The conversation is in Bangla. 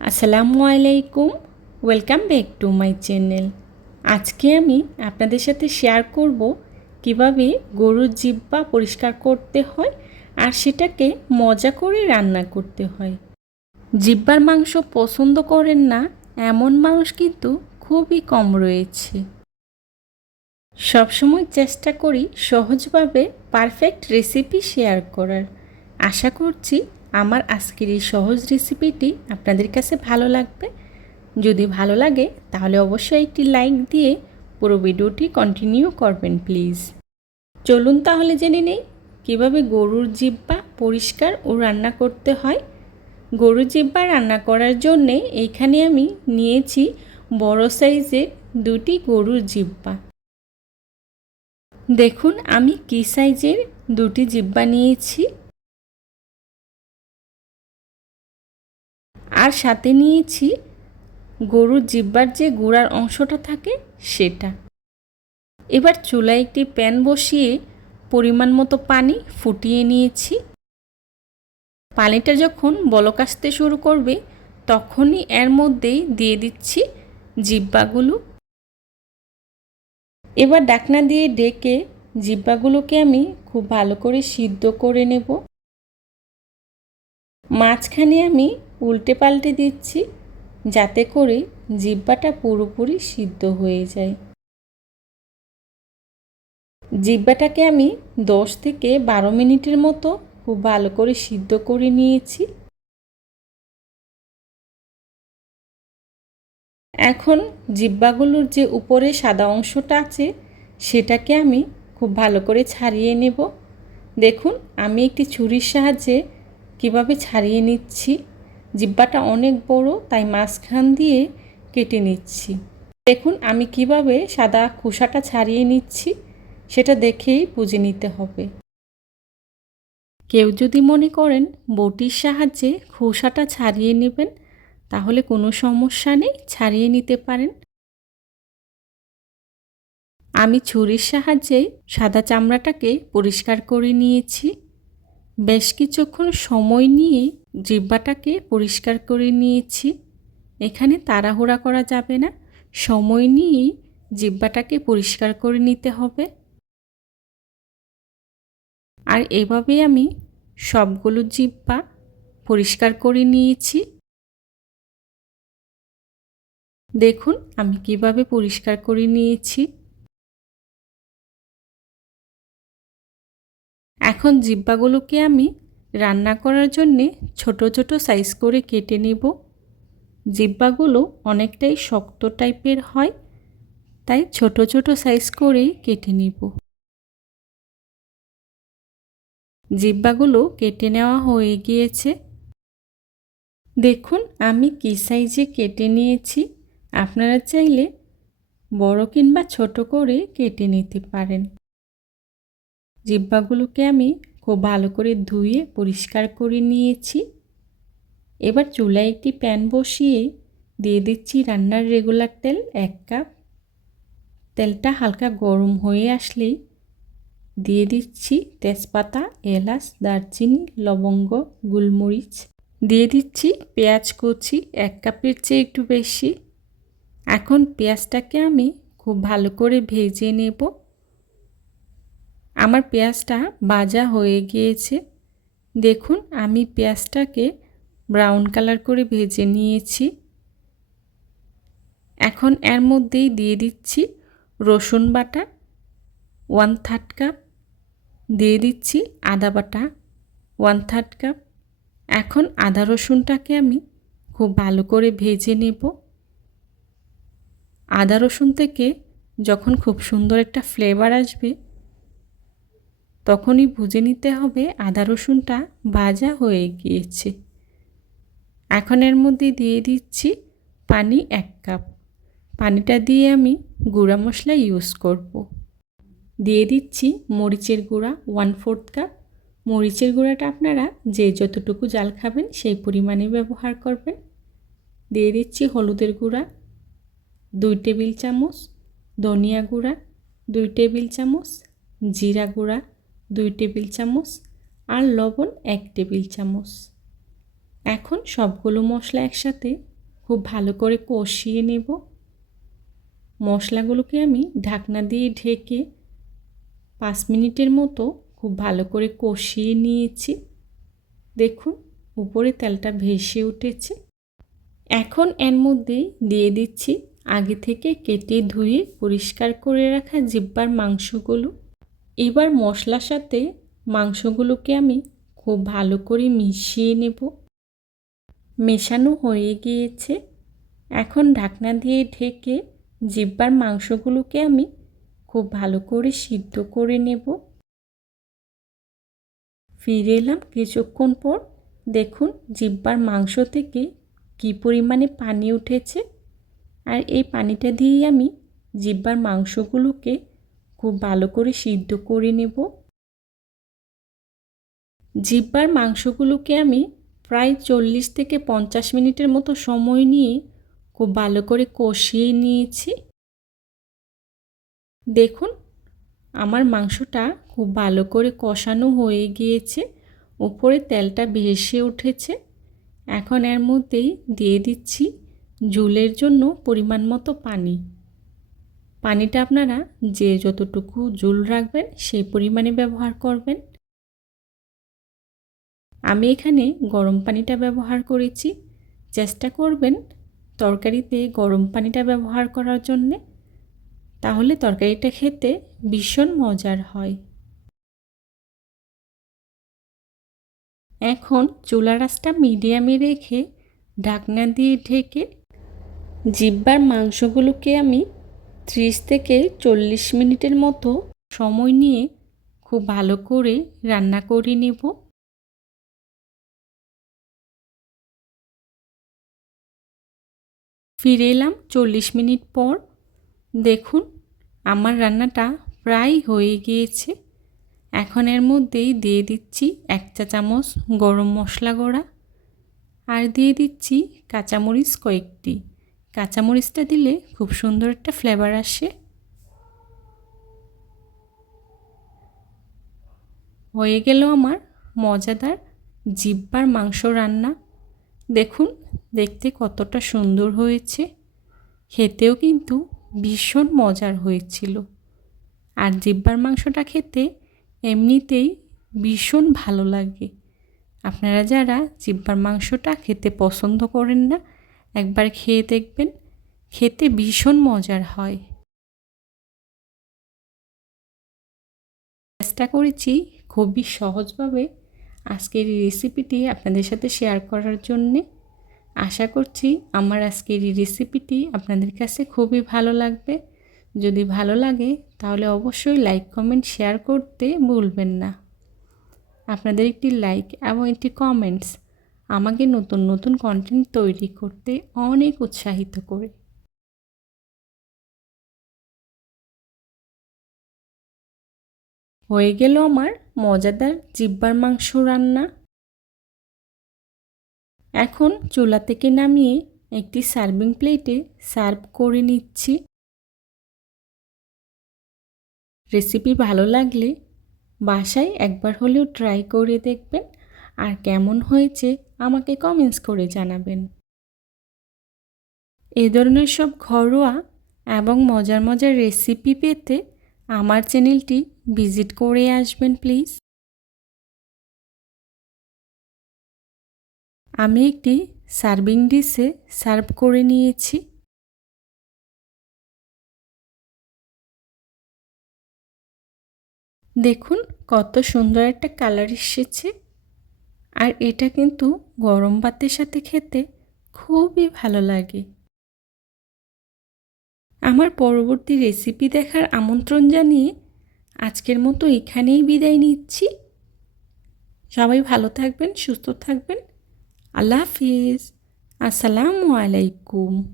আসসালামু আলাইকুম welcome back to my channel আজকে আমি আপনাদের সাথে শেয়ার করব কীভাবে গরুর জিব্বা পরিষ্কার করতে হয় আর সেটাকে মজা করে রান্না করতে হয়। জিব্বার মাংস পছন্দ করেন না, এমন মানুষ কিন্তু খুবই কম রয়েছে। সবসময় চেষ্টা করি সহজভাবে পারফেক্ট রেসিপি শেয়ার করার। আশা করছি আমার আজকের এই সহজ রেসিপিটি আপনাদের কাছে ভালো লাগবে। যদি ভালো লাগে, তাহলে অবশ্যই একটি লাইক দিয়ে পুরো ভিডিওটি কন্টিনিউ করবেন প্লিজ চলুন তাহলে জেনে নেই, কীভাবে গরুর জিব্বা পরিষ্কার ও রান্না করতে হয়। গরুর জিব্বা রান্না করার জন্যে এইখানে আমি নিয়েছি বড় সাইজের দুটি গরুর জিব্বা দেখুন, আমি কী সাইজের দুটি জিব্বা নিয়েছি। আর সাথে নিয়েছি গরুর জিব্বার যে গুঁড়ার অংশটা থাকে সেটা। এবার চুলায় একটি প্যান বসিয়ে পরিমাণ মতো পানি ফুটিয়ে নিয়েছি। পানিটা যখন বলক আসতে শুরু করবে, তখনই এর মধ্যেই দিয়ে দিচ্ছি জিব্বাগুলো। এবার ডাকনা দিয়ে ডেকে জিব্বাগুলোকে আমি খুব ভালো করে সিদ্ধ করে নেব। মাঝখানে আমি উল্টে পাল্টে দিচ্ছি, যাতে করে জিব্বাটা পুরোপুরি সিদ্ধ হয়ে যায়। জিব্বাটাকে আমি দশ থেকে বারো মিনিটের মতো খুব ভালো করে সিদ্ধ করে নিয়েছি। এখন জিব্বাগুলোর যে উপরে সাদা অংশটা আছে, সেটাকে আমি খুব ভালো করে ছাড়িয়ে নেব। দেখুন, আমি একটি ছুরির সাহায্যে কীভাবে ছাড়িয়ে নিচ্ছি। জিব্বাটা অনেক বড়, তাই মাঝখান দিয়ে কেটে নিচ্ছি। দেখুন, আমি কীভাবে সাদা খোসাটা ছাড়িয়ে নিচ্ছি, সেটা দেখেই বুঝে নিতে হবে। কেউ যদি মনে করেন বটির সাহায্যে খোসাটা ছাড়িয়ে নেবেন, তাহলে কোনো সমস্যা নেই, ছাড়িয়ে নিতে পারেন। আমি ছুরির সাহায্যে সাদা চামড়াটাকে পরিষ্কার করে নিয়েছি। বেশ কিছুক্ষণ সময় নিয়ে জিব্বাটাকে পরিষ্কার করে নিয়েছি। এখানে তাড়াহুড়া করা যাবে না। সময় নিয়ে জিব্বাটাকে পরিষ্কার করে নিতে হবে। আর এভাবে আমি সবগুলো জিব্বা পরিষ্কার করে নিয়েছি। দেখুন আমি কীভাবে পরিষ্কার করে নিয়েছি। এখন জিব্বাগুলোকে আমি রান্না করার জন্যে ছোট ছোট সাইজ করে কেটে নেব। জিব্বাগুলো অনেকটাই শক্ত টাইপের হয়, তাই ছোট ছোট সাইজ করেই কেটে নিব। জিব্বাগুলো কেটে নেওয়া হয়ে গিয়েছে। দেখুন আমি কী সাইজে কেটে নিয়েছি। আপনারা চাইলে বড় কিংবা ছোট করে কেটে নিতে পারেন। জিব্বাগুলোকে আমি খুব ভালো করে ধুয়ে পরিষ্কার করে নিয়েছি। এবার চুলায় একটি প্যান বসিয়ে দিয়ে দিচ্ছি রান্নার রেগুলার তেল, এক কাপ। তেলটা হালকা গরম হয়ে আসলেই দিয়ে দিচ্ছি তেজপাতা, এলাচ, দারচিনি, লবঙ্গ, গুলমরিচ। দিয়ে দিচ্ছি পেঁয়াজ কুচি, এক কাপের চেয়ে একটু বেশি। এখন পেঁয়াজটাকে আমি খুব ভালো করে ভেজে নেব। আমার পেঁয়াজটা ভাজা হয়ে গিয়েছে। দেখুন, আমি পেঁয়াজটাকে ব্রাউন কালার করে ভেজে নিয়েছি। এখন এর মধ্যেই দিয়ে দিচ্ছি রসুন বাটা ওয়ান থার্ড কাপ দিয়ে দিচ্ছি আদা বাটা ওয়ান থার্ড কাপ এখন আদা রসুনটাকে আমি খুব ভালো করে ভেজে নেব। আদা রসুন থেকে যখন খুব সুন্দর একটা ফ্লেভার আসবে তখনই বুঝে নিতে হবে আদা রসুনটা ভাজা হয়ে গিয়েছে। এখন এর মধ্যে দিয়ে দিচ্ছি পানি এক কাপ। পানিটা দিয়ে আমি গুঁড়া মশলা ইউজ করব। দিয়ে দিচ্ছি মরিচের গুঁড়া ওয়ান ফোর্থ কাপ। মরিচের গুঁড়াটা আপনারা যে যতটুকু জাল খাবেন সেই পরিমাণে ব্যবহার করবেন। দিয়ে দিচ্ছি হলুদের গুঁড়া, দুই টেবিল চামচ ধনিয়া গুঁড়া, দুই টেবিল চামচ জিরা গুঁড়া দুই টেবিল চামচ আর লবণ এক টেবিল চামচ। এখন সবগুলো মশলা একসাথে খুব ভালো করে কষিয়ে নেব। মশলাগুলোকে আমি ঢাকনা দিয়ে ঢেকে পাঁচ মিনিটের মতো খুব ভালো করে কষিয়ে নিয়েছি। দেখুন, উপরে তেলটা ভেসে উঠেছে। এখন এর মধ্যেই দিয়ে দিচ্ছি আগে থেকে কেটে ধুয়ে পরিষ্কার করে রাখা জিব্বার মাংসগুলো। এবার মশলার সাথে মাংসগুলোকে আমি খুব ভালো করে মিশিয়ে নেব। মেশানো হয়ে গিয়েছে। এখন ঢাকনা দিয়ে ঢেকে জিব্বার মাংসগুলোকে আমি খুব ভালো করে সিদ্ধ করে নেব। ফিরে এলাম কিছুক্ষণ পর। দেখুন জিব্বার মাংস থেকে কি পরিমাণে পানি উঠেছে। আর এই পানিটা দিয়েই আমি জিব্বার মাংসগুলোকে খুব ভালো করে সিদ্ধ করে নেব। জিব্বার মাংসগুলোকে আমি প্রায় চল্লিশ থেকে পঞ্চাশ মিনিটের মতো সময় নিয়ে খুব ভালো করে কষিয়ে নিয়েছি। দেখুন, আমার মাংসটা খুব ভালো করে কষানো হয়ে গিয়েছে, উপরে তেলটা ভেসে উঠেছে। এখন এর মধ্যেই দিয়ে দিচ্ছি ঝুলের জন্য পরিমাণ মতো পানি। পানিটা আপনারা যে যতটুকু ঝুল রাখবেন, সেই পরিমাণে ব্যবহার করবেন। আমি এখানে গরম পানিটা ব্যবহার করেছি। চেষ্টা করবেন তরকারিতে গরম পানিটা ব্যবহার করার জন্যে। তাহলে তরকারিটা খেতে ভীষণ মজার হয়। এখন চুলা রাসটা মিডিয়ামে রেখে ঢাকনা দিয়ে ঢেকে জিব্বার মাংসগুলোকে আমি ত্রিশ থেকে চল্লিশ মিনিটের মতো সময় নিয়ে খুব ভালো করে রান্না করে নেব। ফিরে এলাম চল্লিশ মিনিট পর। দেখুন, আমার রান্নাটা প্রায় হয়ে গিয়েছে। এখন এর মধ্যেই দিয়ে দিচ্ছি এক চা চামচ গরম মশলা গোড়া। আর দিয়ে দিচ্ছি কাঁচামরিচ কয়েকটি। কাঁচামরিচটা দিলে খুব সুন্দর একটা ফ্লেভার আসে। হয়ে গেল আমার মজাদার জিব্বার মাংস রান্না। দেখুন, দেখতে কতটা সুন্দর হয়েছে। খেতেও কিন্তু ভীষণ মজার হয়েছিল। আর জিব্বার মাংসটা খেতে এমনিতেই ভীষণ ভালো লাগে। আপনারা যারা জিব্বার মাংসটা খেতে পছন্দ করেন না একবার খেয়ে দেখবেন, খেতে ভীষণ মজার হয়। চেষ্টা করেছি খুবই সহজভাবে আজকের এই রেসিপিটি আপনাদের সাথে শেয়ার করার জন্যে। আশা করছি আমার আজকের এই রেসিপিটি আপনাদের কাছে খুবই ভালো লাগবে। যদি ভালো লাগে তাহলে অবশ্যই লাইক কমেন্ট শেয়ার করতে ভুলবেন না। আপনাদের একটি লাইক এবং একটি কমেন্টস আমাকে নতুন নতুন কন্টেন্ট তৈরি করতে অনেক উৎসাহিত করে। হয়ে গেল আমার মজাদার জিব্বার মাংস রান্না। এখন চুলা থেকে নামিয়ে একটি সার্ভিং প্লেটে সার্ভ করে নিচ্ছি। রেসিপি ভালো লাগলে বাসায় একবার হলেও ট্রাই করে দেখবেন। আর কেমন হয়েছে আমাকে কমেন্টস করে জানাবেন। এ ধরনের সব ঘরোয়া এবং মজার মজার রেসিপি পেতে আমার চ্যানেলটি ভিজিট করে আসবেন প্লিজ আমি একটি সার্ভিং ডিশে সার্ভ করে নিয়েছি। দেখুন কত সুন্দর একটা কালার এসেছে। আর এটা কিন্তু গরম ভাতের সাথে খেতে খুবই ভালো লাগে। আমার পরবর্তী রেসিপি দেখার আমন্ত্রণ জানিয়ে আজকের মতো এখানেই বিদায় নিচ্ছি। সবাই ভালো থাকবেন, সুস্থ থাকবেন। আল্লাহ হাফিজ। আসসালামু আলাইকুম।